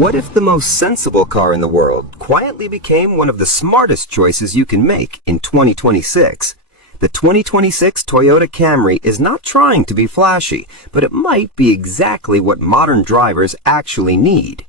What if the most sensible car in the world quietly became one of the smartest choices you can make in 2026? The 2026 Toyota Camry is not trying to be flashy, but it might be exactly what modern drivers actually need.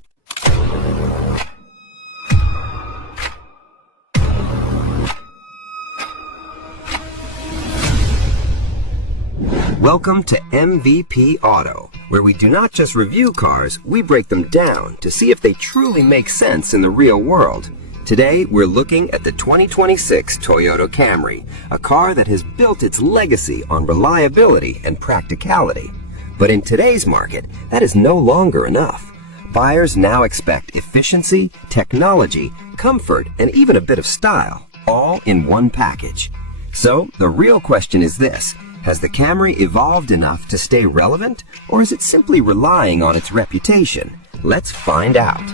Welcome to MVP Auto, where we do not just review cars, we break them down to see if they truly make sense in the real world. Today, we're looking at the 2026 Toyota Camry, a car that has built its legacy on reliability and practicality. But in today's market, that is no longer enough. Buyers now expect efficiency, technology, comfort, and even a bit of style, all in one package. So, the real question is this: has the Camry evolved enough to stay relevant, or is it simply relying on its reputation? Let's find out.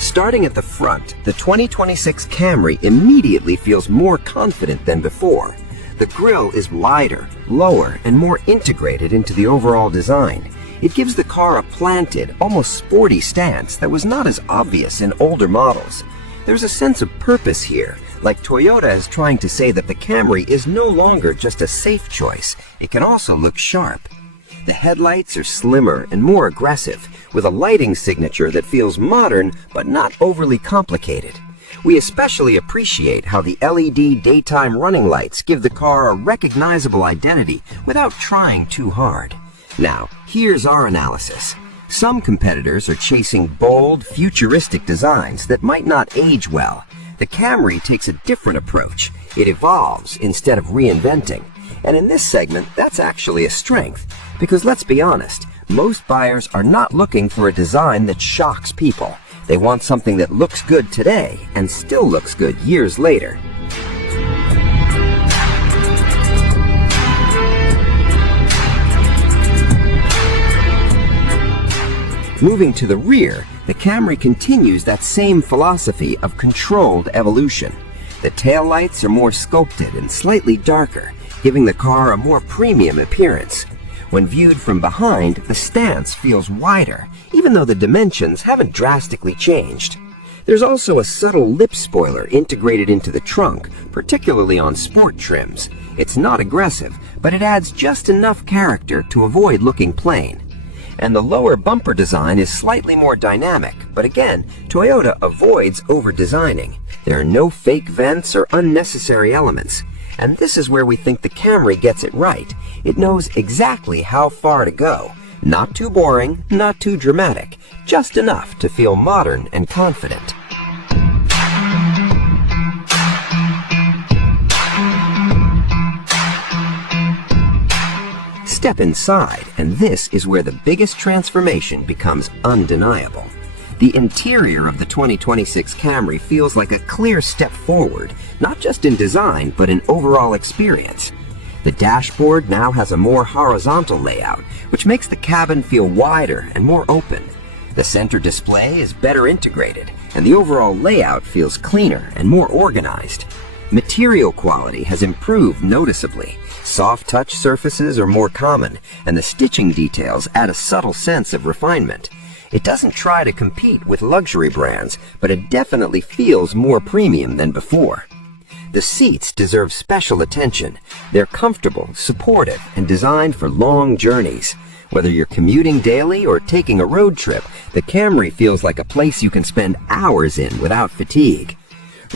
Starting at the front, the 2026 Camry immediately feels more confident than before. The grille is wider, lower, and more integrated into the overall design. It gives the car a planted, almost sporty stance that was not as obvious in older models. There's a sense of purpose here, like Toyota is trying to say that the Camry is no longer just a safe choice, it can also look sharp. The headlights are slimmer and more aggressive, with a lighting signature that feels modern but not overly complicated. We especially appreciate how the LED daytime running lights give the car a recognizable identity without trying too hard. Now, here's our analysis. Some competitors are chasing bold, futuristic designs that might not age well. The Camry takes a different approach. It evolves instead of reinventing. And in this segment, that's actually a strength. Because let's be honest, most buyers are not looking for a design that shocks people. They want something that looks good today and still looks good years later. Moving to the rear, the Camry continues that same philosophy of controlled evolution. The taillights are more sculpted and slightly darker, giving the car a more premium appearance. When viewed from behind, the stance feels wider, even though the dimensions haven't drastically changed. There's also a subtle lip spoiler integrated into the trunk, particularly on sport trims. It's not aggressive, but it adds just enough character to avoid looking plain. And the lower bumper design is slightly more dynamic, but again, Toyota avoids over-designing. There are no fake vents or unnecessary elements. And this is where we think the Camry gets it right. It knows exactly how far to go. Not too boring, not too dramatic, just enough to feel modern and confident. Step inside, and this is where the biggest transformation becomes undeniable. The interior of the 2026 Camry feels like a clear step forward, not just in design, but in overall experience. The dashboard now has a more horizontal layout, which makes the cabin feel wider and more open. The center display is better integrated, and the overall layout feels cleaner and more organized. Material quality has improved noticeably. Soft touch surfaces are more common, and the stitching details add a subtle sense of refinement. It doesn't try to compete with luxury brands, but it definitely feels more premium than before. The seats deserve special attention. They're comfortable, supportive, and designed for long journeys. Whether you're commuting daily or taking a road trip, the Camry feels like a place you can spend hours in without fatigue.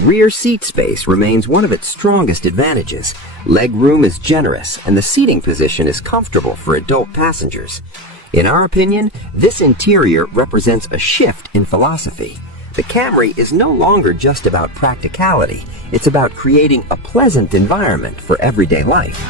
Rear seat space remains one of its strongest advantages. Legroom is generous, and the seating position is comfortable for adult passengers. In our opinion, this interior represents a shift in philosophy. The Camry is no longer just about practicality, it's about creating a pleasant environment for everyday life.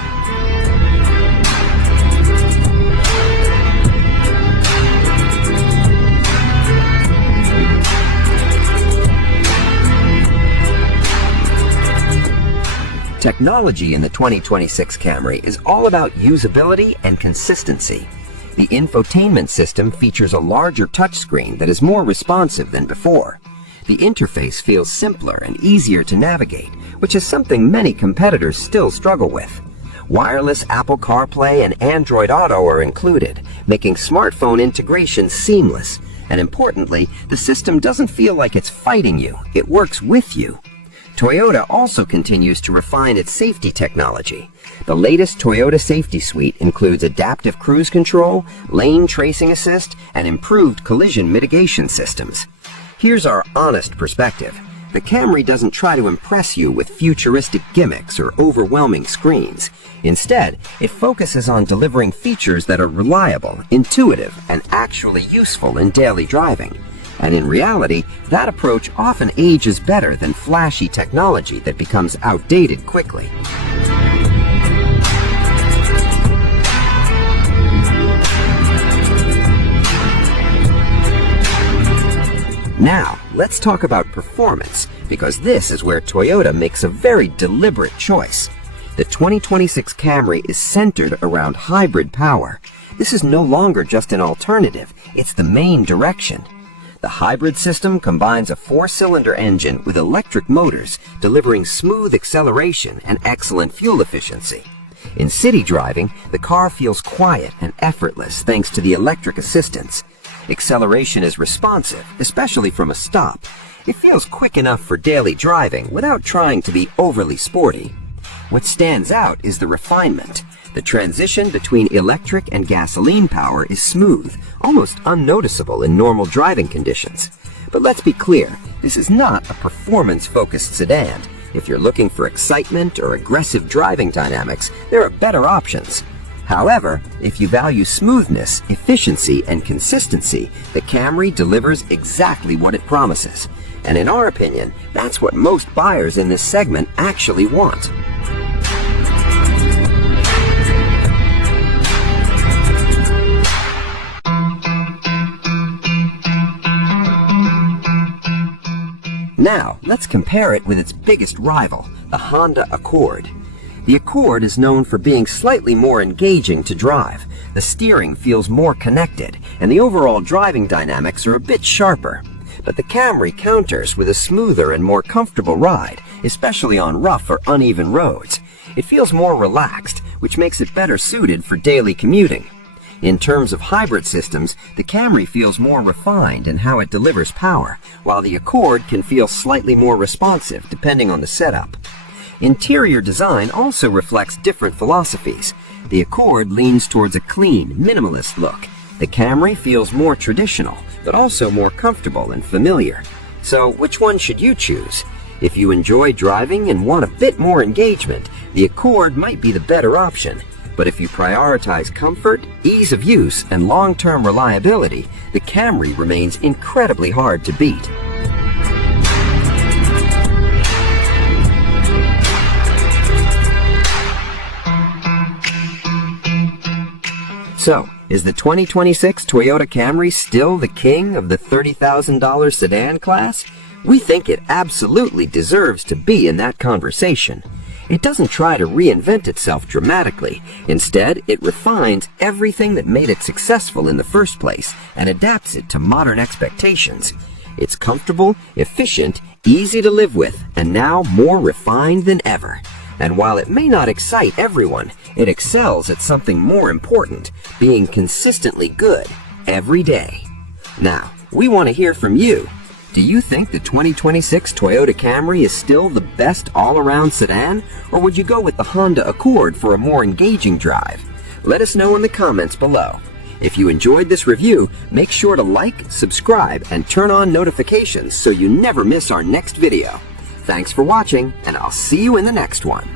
Technology in the 2026 Camry is all about usability and consistency. The infotainment system features a larger touchscreen that is more responsive than before. The interface feels simpler and easier to navigate, which is something many competitors still struggle with. Wireless Apple CarPlay and Android Auto are included, making smartphone integration seamless. And importantly, the system doesn't feel like it's fighting you, it works with you. Toyota also continues to refine its safety technology. The latest Toyota Safety Suite includes adaptive cruise control, lane tracing assist, and improved collision mitigation systems. Here's our honest perspective. The Camry doesn't try to impress you with futuristic gimmicks or overwhelming screens. Instead, it focuses on delivering features that are reliable, intuitive, and actually useful in daily driving. And in reality, that approach often ages better than flashy technology that becomes outdated quickly. Now, let's talk about performance, because this is where Toyota makes a very deliberate choice. The 2026 Camry is centered around hybrid power. This is no longer just an alternative, it's the main direction. The hybrid system combines a 4-cylinder engine with electric motors, delivering smooth acceleration and excellent fuel efficiency. In city driving, the car feels quiet and effortless thanks to the electric assistance. Acceleration is responsive, especially from a stop. It feels quick enough for daily driving without trying to be overly sporty. What stands out is the refinement. The transition between electric and gasoline power is smooth, almost unnoticeable in normal driving conditions. But let's be clear, this is not a performance-focused sedan. If you're looking for excitement or aggressive driving dynamics, there are better options. However, if you value smoothness, efficiency, and consistency, the Camry delivers exactly what it promises. And in our opinion, that's what most buyers in this segment actually want. Now, let's compare it with its biggest rival, the Honda Accord. The Accord is known for being slightly more engaging to drive. The steering feels more connected, and the overall driving dynamics are a bit sharper. But the Camry counters with a smoother and more comfortable ride, especially on rough or uneven roads. It feels more relaxed, which makes it better suited for daily commuting. In terms of hybrid systems, the Camry feels more refined in how it delivers power, while the Accord can feel slightly more responsive depending on the setup. Interior design also reflects different philosophies. The Accord leans towards a clean, minimalist look. The Camry feels more traditional, but also more comfortable and familiar. So, which one should you choose? If you enjoy driving and want a bit more engagement, the Accord might be the better option. But if you prioritize comfort, ease of use, and long-term reliability, the Camry remains incredibly hard to beat. So, is the 2026 Toyota Camry still the king of the $30,000 sedan class? We think it absolutely deserves to be in that conversation. It doesn't try to reinvent itself dramatically. Instead, it refines everything that made it successful in the first place and adapts it to modern expectations. It's comfortable, efficient, easy to live with, and now more refined than ever. And while it may not excite everyone, it excels at something more important, being consistently good every day. Now, we want to hear from you. Do you think the 2026 Toyota Camry is still the best all-around sedan, or would you go with the Honda Accord for a more engaging drive? Let us know in the comments below. If you enjoyed this review, make sure to like, subscribe, and turn on notifications so you never miss our next video. Thanks for watching, and I'll see you in the next one.